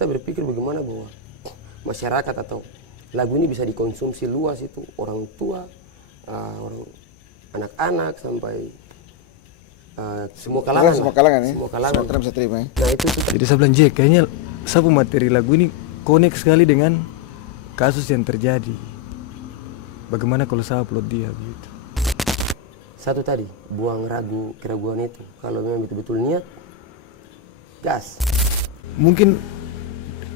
kita berpikir bagaimana bahwa masyarakat atau lagu ini bisa dikonsumsi luas itu, orang tua, orang anak-anak sampai semua kalangan. Semua kalangan ya. Semua kalangan. Semua orang bisa terima ya. Nah itu Jadi saya bilang, Jack, kayaknya sapu materi lagu ini connect sekali dengan kasus yang terjadi. Bagaimana kalau saya upload dia begitu? satu tadi, buang keraguan itu. Kalau memang betul-betul niat, gas. Mungkin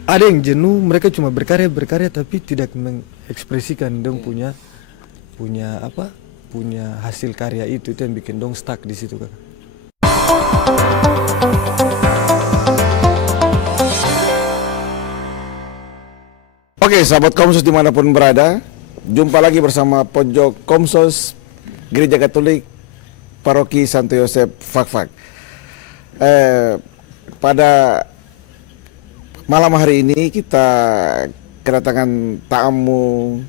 ada yang jenuh, mereka cuma berkarya tapi tidak mengekspresikan dong punya hasil karya itu yang bikin dong stuck di situ kan. Oke, sahabat Komsos dimanapun berada, jumpa lagi bersama Pojok Komsos Gereja Katolik Paroki Santo Yosef Fakfak. Pada malam hari ini kita kedatangan tamu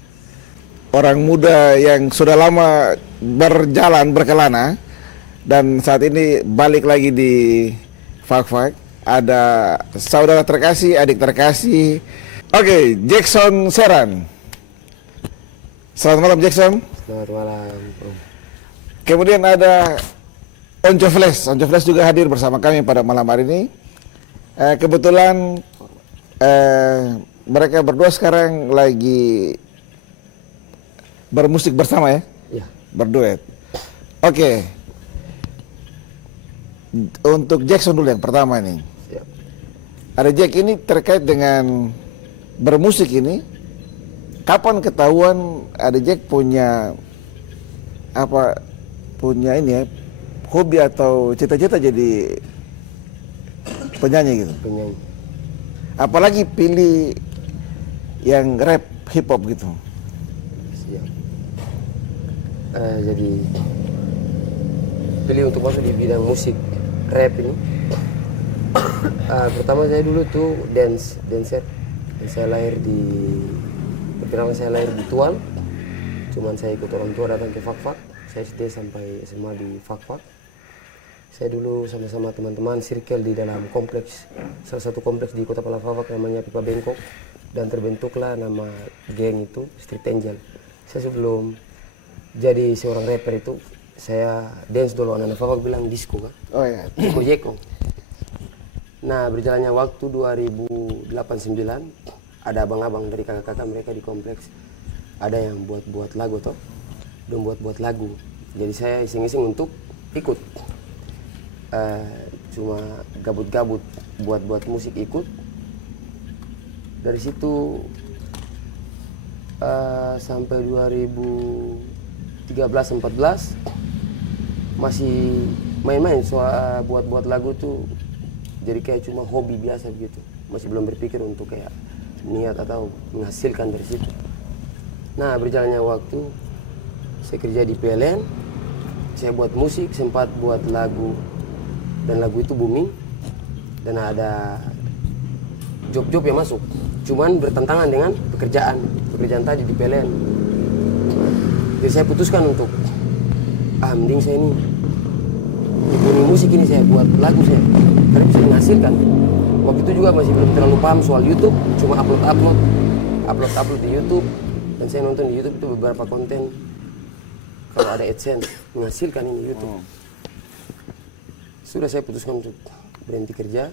orang muda yang sudah lama berjalan berkelana dan saat ini balik lagi di Fakfak. Ada saudara terkasih, adik terkasih. Oke, Jackson Seran. Selamat malam Jackson. Selamat malam, Om. Kemudian ada Onco Flash. Onco Flash juga hadir bersama kami pada malam hari ini. Kebetulan mereka berdua sekarang lagi bermusik bersama ya? Ya. Berduet. Oke. Untuk Jackson dulu yang pertama nih. Siap. Ada Jack, ini terkait dengan bermusik ini. Kapan ketahuan ada Jack punya ini ya, hobi atau cita-cita jadi penyanyi gitu? Penyanyi. Apalagi pilih yang rap hip hop gitu. Siap. Jadi pilih untuk masuk di bidang musik rap ini. Pertama saya dulu tuh dancer. Saya lahir pertama saya lahir di Tual. Cuman saya ikut orang tua datang ke Fakfak. Saya SD sampai SMA di Fakfak. Saya dulu sama-sama teman-teman circle di dalam kompleks, salah satu kompleks di Kota Palafafak namanya Pipa Bengkok, dan terbentuklah nama geng itu Street Angel. Saya sebelum jadi seorang rapper itu saya dance dulu, anak-anak Fakfak bilang disco kan? Oh iya. Disco Jeko. Nah berjalannya waktu 2008-9 ada abang-abang dari kakak-kakak mereka di kompleks, ada yang buat lagu toh, dan buat lagu. Jadi saya iseng-iseng untuk ikut. Cuma gabut-gabut buat musik ikut. Dari situ sampai 2013-14 masih main-main soal buat lagu tuh, jadi kayak cuma hobi biasa begitu, masih belum berpikir untuk kayak niat atau menghasilkan dari situ. Nah berjalannya waktu saya kerja di PLN, saya buat musik, sempat buat lagu, dan lagu itu booming dan ada job-job yang masuk, cuman bertentangan dengan pekerjaan tadi di PLN. Jadi saya putuskan untuk mending saya ini di dunia musik ini saya buat lagu saya, karena bisa menghasilkan. Waktu itu juga masih belum terlalu paham soal YouTube, cuma upload di YouTube, dan saya nonton di YouTube itu beberapa konten kalau ada AdSense menghasilkan ini YouTube. Sudah saya putuskan untuk berhenti kerja.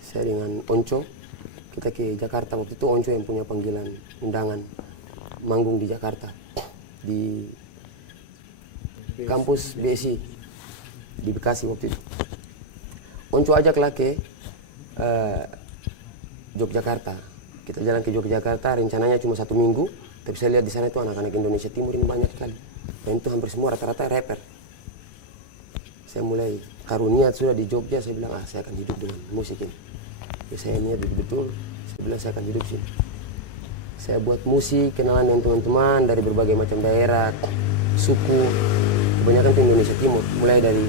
Saya dengan Onco, kita ke Jakarta. Waktu itu Onco yang punya panggilan undangan manggung di Jakarta, di kampus BSI di Bekasi waktu itu. Onco ajaklah ke Yogyakarta. Kita jalan ke Yogyakarta, rencananya cuma 1 minggu, tapi saya lihat di sana itu anak-anak Indonesia Timur ini banyak sekali, dan itu hampir semua rata-rata rapper. Saya mulai karunia sudah di Jogja, saya bilang saya akan hidup dengan musik ini. Ya, saya niat betul-betul, saya bilang saya akan hidup sini. Saya buat musik, kenalan dengan teman-teman dari berbagai macam daerah, suku, kebanyakan itu Indonesia Timur, mulai dari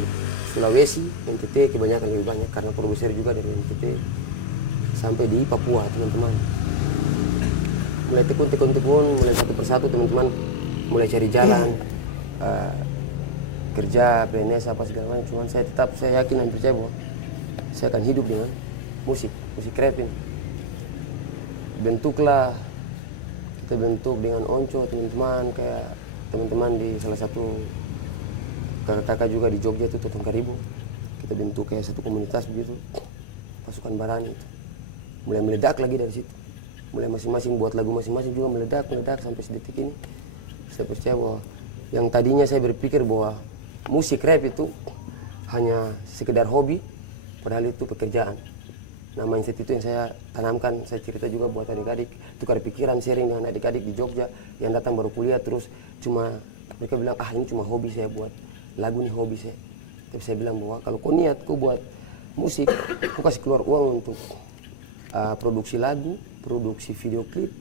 Sulawesi, NTT kebanyakan lebih banyak karena produser juga dari NTT, sampai di Papua teman-teman. Mulai tekun, mulai satu persatu teman-teman mulai cari jalan, kerja, PNS apa segala macam. Cuman saya yakin dan percaya bahwa saya akan hidup dengan musik rap ini. bentuklah, kita bentuk dengan Onco teman-teman, kayak teman-teman di salah satu kakak-kakak juga di Jogja itu Totong Karibu. Kita bentuk kayak satu komunitas begitu, pasukan Barani itu. Mulai meledak lagi dari situ. Mulai masing-masing buat lagu masing-masing juga meledak sampai sedetik ini. Saya percaya bahwa yang tadinya saya berpikir bahwa musik rap itu hanya sekedar hobi, padahal itu pekerjaan. Nah, mindset itu yang saya tanamkan, saya cerita juga buat adik-adik, tukar pikiran, sharing dengan adik-adik di Jogja yang datang baru kuliah, terus cuma mereka bilang, ini cuma hobi saya buat lagu, nih hobi saya. Tapi saya bilang bahwa kalau kau niat kau buat musik, kau kasih keluar uang untuk produksi lagu, produksi video klip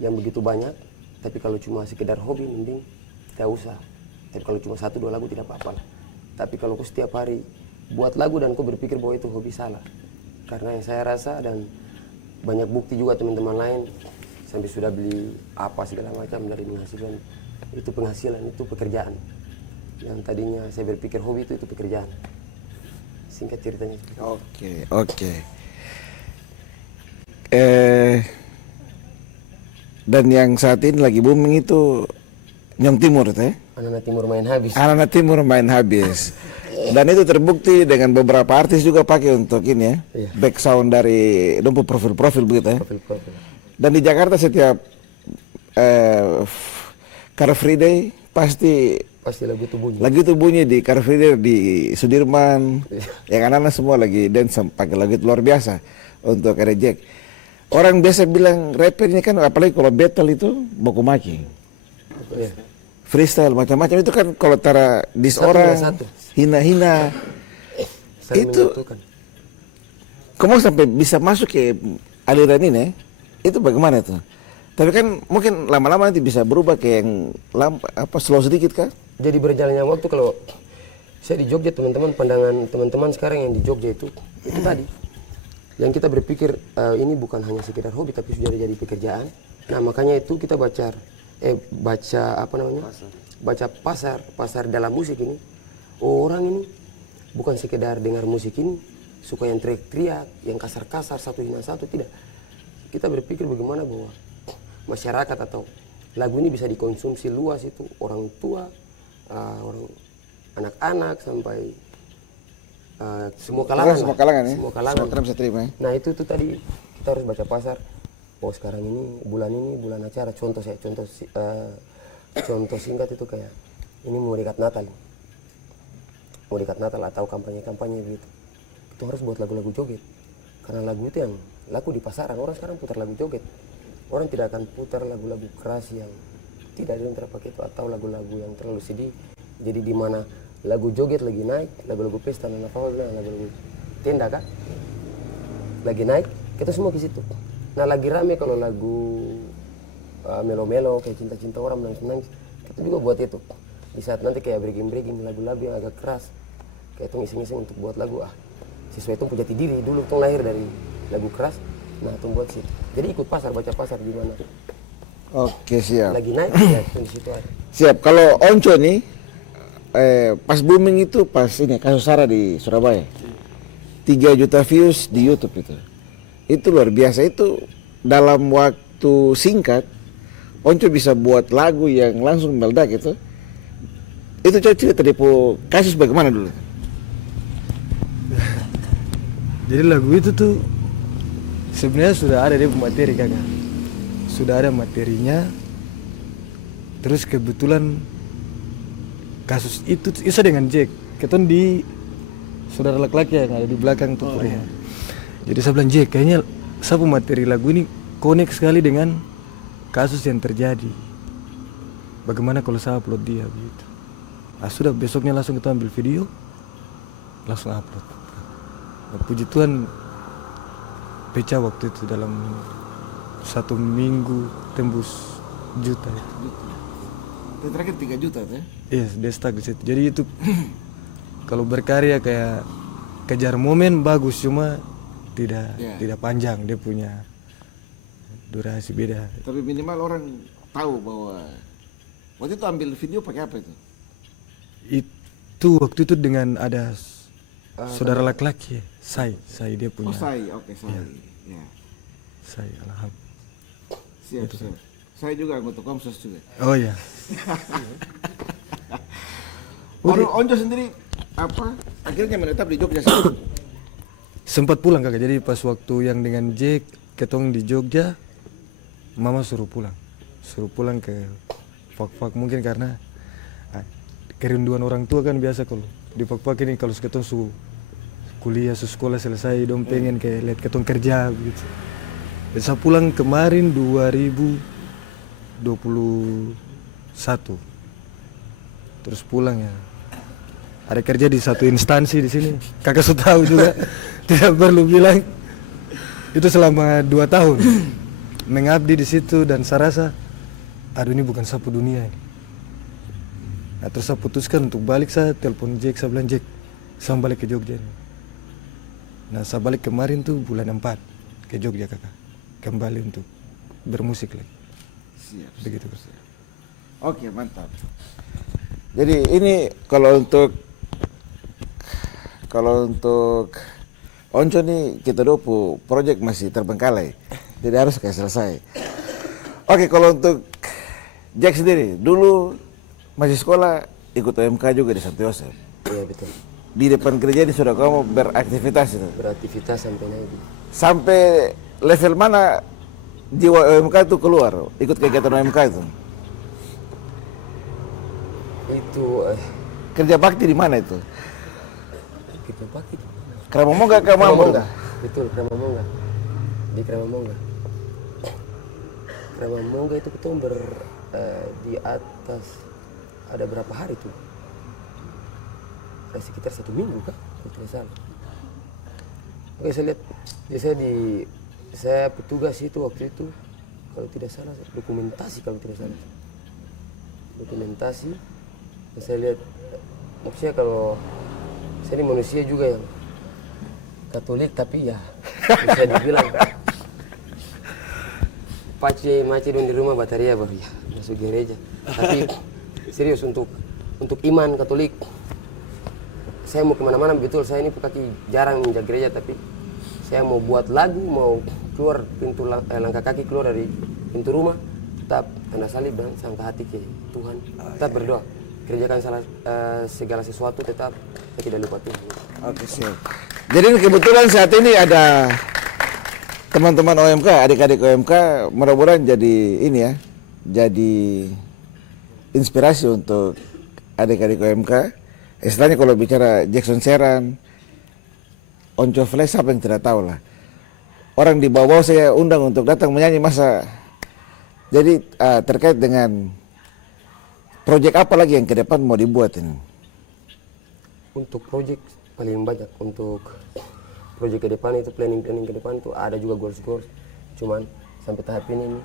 yang begitu banyak. Tapi kalau cuma sekedar hobi, mending tidak usah. Tapi kalau cuma 1-2 lagu tidak apa-apa lah. Tapi kalau kau setiap hari buat lagu dan kau berpikir bahwa itu hobi, salah. Karena yang saya rasa dan banyak bukti juga teman-teman lain sampai sudah beli apa segala macam dari menghasilkan, itu penghasilan, itu pekerjaan. Yang tadinya saya berpikir hobi itu pekerjaan. Singkat ceritanya. Oke. Dan yang saat ini lagi booming itu Nyong Timur itu ya? Anak-anak Timur main habis. Anak-anak Timur main habis. Dan itu terbukti dengan beberapa artis juga pakai untuk ini ya, back sound dari dompo profil-profil begitu ya. Profil-profil. Dan di Jakarta setiap Car Free Day pasti lagu itu bunyi. Lagu itu bunyi di Car Free Day di Sudirman. Yang anak-anak semua lagi dance pakai lagu itu luar biasa untuk Reject. Orang biasa bilang rapper ini kan, apalagi kalau battle itu baku maki. Freestyle macam-macam itu kan kalau tara dis orang hina-hina itu kamu sampai bisa masuk ke aliran ini itu bagaimana itu? Tapi kan mungkin lama-lama nanti bisa berubah ke yang slow sedikit kan? Jadi berjalannya waktu, kalau saya di Jogja, teman-teman, pandangan teman-teman sekarang yang di Jogja itu tadi yang kita berpikir ini bukan hanya sekedar hobi tapi sudah jadi pekerjaan. Nah, makanya itu kita baca pasar dalam musik ini. Orang ini bukan sekedar dengar musik ini suka yang teriak-teriak, yang kasar-kasar, satu hina satu, tidak. Kita berpikir bagaimana bahwa masyarakat atau lagu ini bisa dikonsumsi luas, itu orang tua, orang anak-anak sampai semua kalangan. Semua kalangan bisa terima ya? Nah, itu tadi kita harus baca pasar. Oh, sekarang ini bulan acara, contoh singkat itu kayak ini mau dekat Natal atau kampanye begitu, itu harus buat lagu-lagu joget, karena lagu itu yang laku di pasaran. Orang sekarang putar lagu joget, orang tidak akan putar lagu-lagu keras yang tidak ada yang terpakai itu, atau lagu-lagu yang terlalu sedih. Jadi di mana lagu joget lagi naik, lagu-lagu pesta, lagu-lagu tenda kan lagi naik, kita semua ke situ. Nah, lagi rame kalau lagu melo-melo kayak cinta-cinta orang menangis-menangis, kita juga buat itu. Di saat nanti kayak breaking-breaking, lagu-lagu yang agak keras, kayak itu ngising-ngising untuk buat lagu, sesuai itu punya jati diri dulu, itu lahir dari lagu keras. Nah, itu buat situ. Jadi ikut pasar, baca pasar di mana. Oke, siap. Lagi naik, ya di situ ada. Siap. Kalau Onco nih, pas booming itu pas ini kasus Sarah di Surabaya, 3 juta views di YouTube itu luar biasa. Itu dalam waktu singkat Onco bisa buat lagu yang langsung meledak itu coba cerita kasus bagaimana dulu? Jadi lagu itu tuh sebenarnya sudah ada dia materi kakak, sudah ada materinya. Terus kebetulan kasus itu isa dengan Jack, keton di saudara laki-laki yang ada di belakang tuh ya. Jadi saya bilang, Jack, kayaknya saya materi lagu ini connect sekali dengan kasus yang terjadi. Bagaimana kalau saya upload dia gitu? Sudah, besoknya langsung kita ambil video, langsung upload. Nah, puji Tuhan pecah waktu itu, dalam 1 minggu tembus juta itu. Terakhir 3 juta tuh ya? Yes, dia stuck di situ. Jadi itu kalau berkarya kayak kejar momen bagus, cuma tidak panjang, dia punya durasi beda. Tapi minimal orang tahu bahwa waktu itu ambil video pakai apa itu? Itu waktu itu dengan ada saudara laki-laki, Sai dia punya. Sai, oke, Sai. Ya. Saya alhamdulillah. Siap, siap. Saya juga anggota Komsos juga. Oh ya. Onco sendiri apa? Akhirnya menetap di Jogja sih. Sempat pulang kakak, jadi pas waktu yang dengan Jack ketong di Jogja, mama suruh pulang ke Fak-Fak, mungkin karena kerinduan orang tua kan biasa kalau di Fak-Fak ini kalau ketong su kuliah, su sekolah selesai, dong pengen kayak lihat ketong kerja begitu. Dan saya pulang kemarin 2021, terus pulang ya. Ada kerja di satu instansi di sini, kakak sudah tahu juga. Tidak perlu bilang. Itu selama 2 tahun mengabdi di situ dan saya rasa, aduh ini bukan sapu dunia ini. Nah, terus saya putuskan untuk balik, saya telepon Jack, saya bilang Jack, saya balik ke Jogja ini. Nah saya balik kemarin tuh bulan 4 ke Jogja kakak, kembali untuk bermusik lagi. Siap. Begitu. Oke, mantap. Jadi ini kalau untuk Onco nih kita dopu project masih terbengkalai, jadi harus kayak selesai. Oke, kalau untuk Jack sendiri, dulu masih sekolah ikut OMK juga di Santo Yosef. Iya betul. Di depan gereja ini sudah kamu beraktivitas itu. Beraktivitas sampai naik. Sampai level mana jiwa OMK itu keluar, ikut kegiatan OMK itu? Itu Kerja bakti di mana itu? kita pakai di mana? Kramamongga ke Mamongga? Betul, Kramamongga. Di Kramamongga. Kramamongga itu kita di atas ada berapa hari tuh? Ada sekitar 1 minggu kan? Kalau tidak salah. Oke, saya lihat, saya petugas itu waktu itu, kalau tidak salah dokumentasi kalau tidak salah. Dokumentasi. Dan saya lihat, maksudnya kalau saya ini manusia juga yang Katolik tapi ya bisa dibilang maci dong di rumah bataria baru ya masuk gereja. Tapi serius untuk iman Katolik, saya mau kemana-mana betul. Saya ini kaki jarang menjaga gereja, tapi saya mau buat lagu, mau keluar pintu langkah kaki keluar dari pintu rumah, tetap tanda salib dan sangka hati ke Tuhan, tetap berdoa, kerjakan segala sesuatu, tetap saya tidak lupa Tuhan. Oke, siap. Jadi kebetulan saat ini ada teman-teman OMK, adik-adik OMK, mudah-mudahan jadi ini ya, jadi inspirasi untuk adik-adik OMK. Istilahnya kalau bicara Jackson Seran, Onco Flash, apa yang tidak tahu lah. Orang di bawah saya undang untuk datang menyanyi masa. Jadi terkait dengan proyek apa lagi yang ke depan mau dibuat ini? Untuk proyek paling banyak, untuk proyek ke depan itu planning ke depan itu ada juga goals. Cuman sampai tahap ini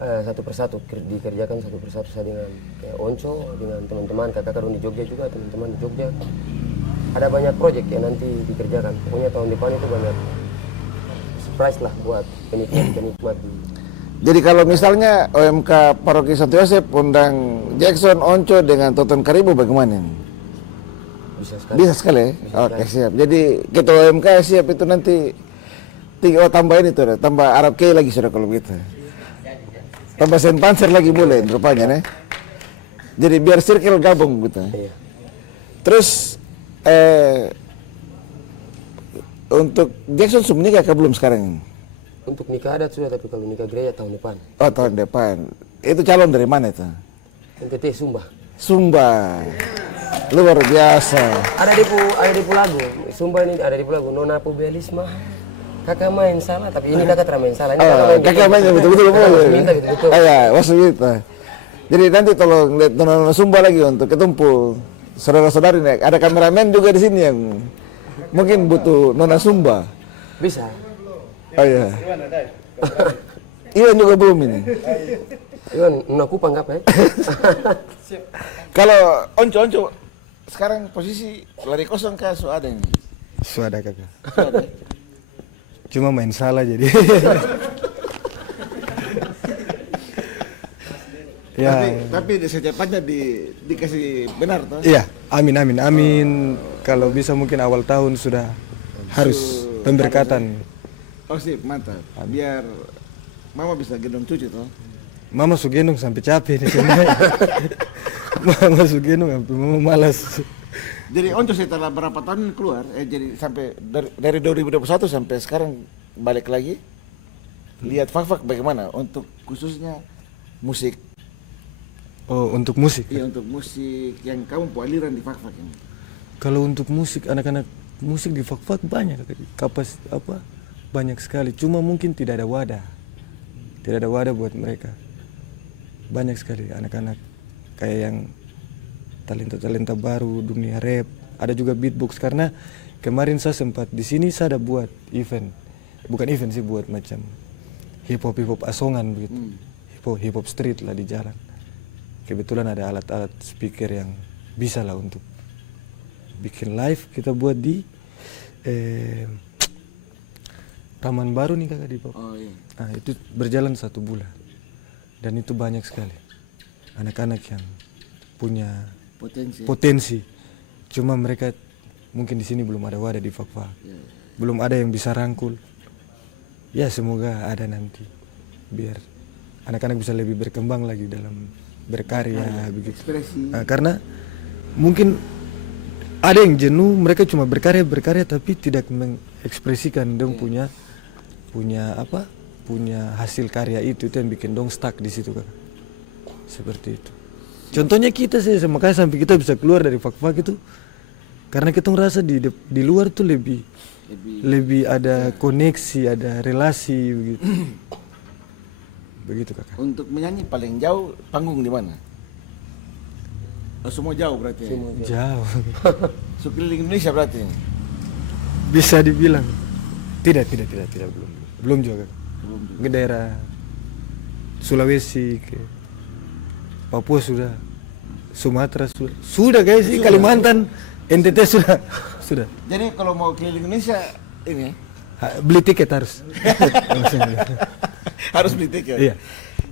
satu persatu dikerjakan satu persatu. Saya dengan Onco, dengan teman-teman kakak di Jogja juga, teman-teman di Jogja. Ada banyak proyek yang nanti dikerjakan. Pokoknya tahun depan itu banyak surprise lah buat penikmat. Jadi kalau misalnya OMK Paroki Santo Yosef undang Jackson, Onco dengan Toton Karibu bagaimana ini? Bisa sekali. Bisa sekali ya? Oke, siap. Jadi ketua OMK siap itu nanti tambahin itu, tambah Arab K lagi sudah kalau begitu. Tambah Saint Panzer lagi mulai rupanya nih. Jadi biar circle gabung gitu. Iya. Terus untuk Jackson sudah menikah kah belum sekarang? Untuk nikah adat sudah, tapi kalau nikah gereja tahun depan. Oh, tahun depan. Itu calon dari mana itu? NTT Sumba. Sumba. Luar biasa. Ada di lagu. Sumba ini ada di lagu. Nona Pubelisma. Kakak main salah, tapi ini kakak main salah. Ini kakak main betul-betul boleh. Betul. Iya, wasmita. Jadi nanti tolong lihat Nona Sumba lagi untuk ketemu saudara-saudari. Ada kameramen juga di sini yang mungkin butuh Nona Sumba. Bisa. Oh iya. Iwan juga belum ini. Iwan, Nona Kupang apa ya? Kalau Onco sekarang posisi lari kosong kah ada ini? Sudah kakak. Cuma main salah jadi. Ya. Tapi secepatnya dikasih benar toh? Iya, amin. Kalau bisa mungkin awal tahun sudah harus pemberkatan. Oh sip, mantap. Biar mama bisa gendong cucu toh. Mama su gendong sampai capek nih sebenarnya. Mama su gendong sampai mama malas. Jadi Onco setelah berapa tahun keluar, jadi sampai dari 2021 sampai sekarang balik lagi, lihat Fak-Fak bagaimana untuk khususnya musik. Oh, untuk musik. Iya, untuk musik yang kamu aliran di Fak-Fak ini. Kalau untuk musik, anak-anak musik di Fak-Fak banyak, banyak sekali. Cuma mungkin tidak ada wadah. Tidak ada wadah buat mereka. Banyak sekali anak-anak kayak yang talenta-talenta baru, dunia rap, ada juga beatbox. Karena kemarin saya sempat di sini saya ada buat event, bukan event sih, buat macam hip hop asongan begitu, hip hop street lah di jalan. Kebetulan ada alat-alat speaker yang bisa lah untuk bikin live. Kita buat di Taman Baru nih kakak di Papua. Oh iya. Nah, itu berjalan 1 bulan dan itu banyak sekali anak-anak yang punya potensi. Cuma mereka mungkin di sini belum ada wadah di Fak-Fak. Belum ada yang bisa rangkul. Ya semoga ada nanti biar anak-anak bisa lebih berkembang lagi dalam berkarya begitu. Nah, karena mungkin ada yang jenuh, mereka cuma berkarya tapi tidak mengekspresikan dong punya hasil karya itu yang bikin dong stuck di situ kan. Seperti itu. Contohnya kita sih, makanya sampai kita bisa keluar dari Fak-Fak itu karena kita ngerasa di luar tuh lebih ada koneksi, ada relasi begitu. Begitu kakak. Untuk menyanyi paling jauh panggung di mana? Oh, semua jauh berarti. Semua jauh. Sekeliling Indonesia berarti. Bisa dibilang. Tidak belum juga. Ke daerah Sulawesi, ke Papua sudah, Sumatera sudah guys sih, Kalimantan, NTT sudah. Jadi kalau mau keliling Indonesia ini beli tiket harus. harus beli tiket. Iya.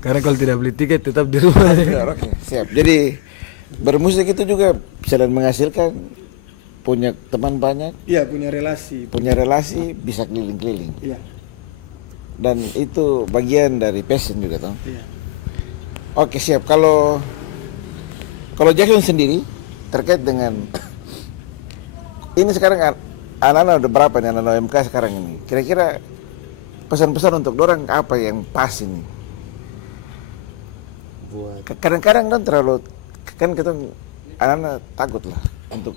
Karena kalau tidak beli tiket tetap di rumah. Oke, siap. Jadi bermusik itu juga selain menghasilkan, punya teman banyak. Iya, punya relasi. Bisa keliling-keliling. Iya. Dan itu bagian dari passion juga toh. Iya. Oke, siap. Kalau Jackson sendiri terkait dengan ini sekarang anak-anak udah berapa nih anak-anak MK sekarang ini? Kira-kira pesan-pesan untuk dorang apa yang pas ini? Buat Kadang-kadang kan kita anak-anak takut lah untuk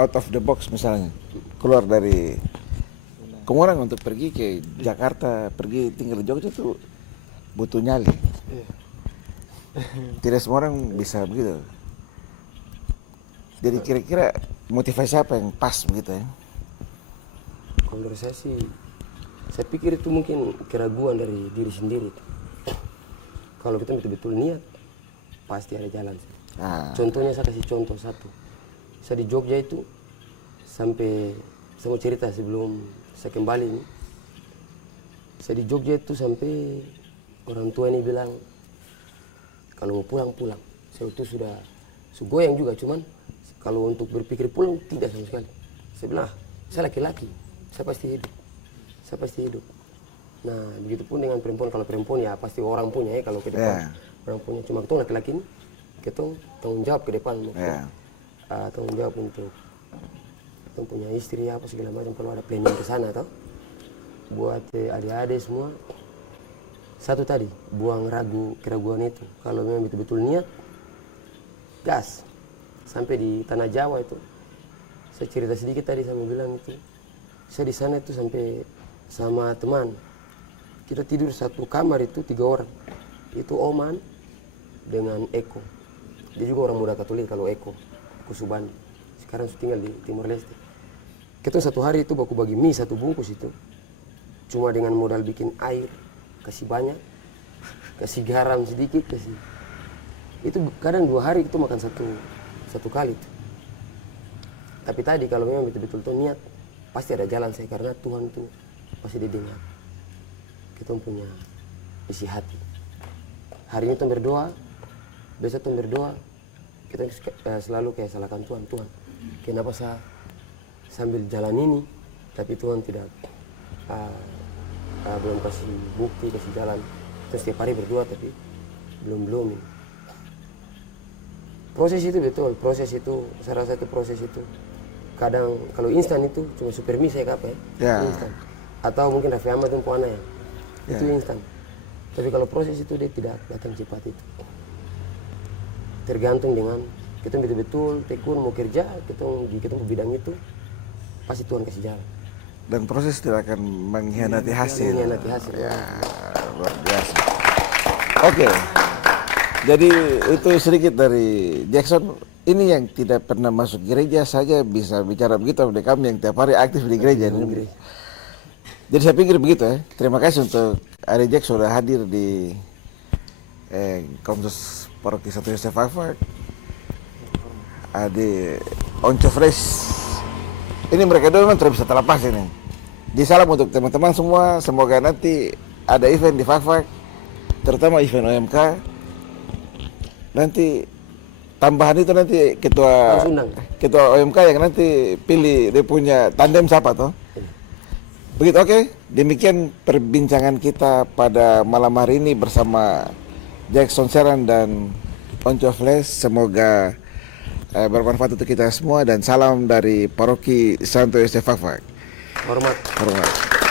out of the box misalnya, keluar dari orang untuk pergi ke Jakarta, pergi tinggal di Jogja tuh butuh nyali. Tidak semua orang bisa begitu. Jadi kira-kira motivasi apa yang pas begitu ya? Kalau dari saya sih, saya pikir itu mungkin keraguan dari diri sendiri. Kalau kita betul-betul niat, pasti ada jalan. Contohnya saya kasih contoh satu. Saya di Jogja itu, sampai, saya mau cerita sebelum saya kembali ini. Saya di Jogja itu sampai orang tua ini bilang, kalau mau pulang. Saya itu sudah goyang juga, cuman kalau untuk berpikir pulang tidak sama sekali. Saya bilang, saya laki-laki, saya pasti hidup. Nah, begitupun dengan perempuan. Kalau perempuan ya pasti orang punya ya, kalau ke depan orang punya. Cuma kita laki-laki ini, kita tanggung jawab ke depan. Tanggung jawab untuk kita punya istri apa segala macam, kalau ada planning ke sana toh. Buat adik-adik semua. Satu tadi, buang keraguan itu. Kalau memang betul-betul niat, gas. Sampai di Tanah Jawa itu, saya cerita sedikit tadi, saya mau bilang itu. Saya di sana itu sampai sama teman. Kita tidur satu kamar itu 3 orang. Itu Oman dengan Eko. Dia juga orang muda Katolik kalau Eko Subandi. Sekarang sudah tinggal di Timor Leste. Kita satu hari itu baku bagi mie 1 bungkus itu. Cuma dengan modal bikin air, kasih banyak, kasih garam sedikit, kasih. Itu kadang 2 hari itu makan satu kali itu. Tapi tadi kalau memang betul-betul tuh niat, pasti ada jalan saya, karena Tuhan tuh pasti didengar. Kita punya isi hati. Hari ini kita berdoa, besok kita berdoa, kita selalu kayak salahkan Tuhan, kenapa saya sambil jalan ini, tapi Tuhan tidak belum kasih bukti, kasih jalan. Terus setiap hari berdua tapi belum. Proses itu betul, proses itu saya rasa itu proses itu. Kadang kalau instan itu cuma super mie saya apa Ya. instan. Atau mungkin Raffi Ahmad itu Puana ya. Itu instan. Tapi kalau proses itu dia tidak datang cepat itu. Tergantung dengan kita betul-betul tekun mau kerja, kita mau bidang itu pasti Tuhan kasih jalan. Dan proses tidak akan mengkhianati hasil. Mengkhianati hasil. Ya, luar biasa. Oke. Jadi itu sedikit dari Jackson. Ini yang tidak pernah masuk gereja saja bisa bicara begitu sama kami yang tiap hari aktif di gereja. Jadi saya pikir begitu ya. Terima kasih untuk Ari Jackson sudah hadir di Komsos Paroki Santo Yosef Fafak. Ada Onco Fresh. Ini mereka dulu memang tidak bisa terlepas ini. Jadi salam untuk teman-teman semua. Semoga nanti ada event di Fafak, terutama event OMK. Nanti tambahan itu nanti ketua OMK yang nanti pilih dia punya tandem siapa toh? Begitu, oke. Demikian perbincangan kita pada malam hari ini bersama Jackson Seran dan Onco Flash. Semoga bermanfaat untuk kita semua dan salam dari Paroki Santo Yosef Fafak. Hormat. Hormat.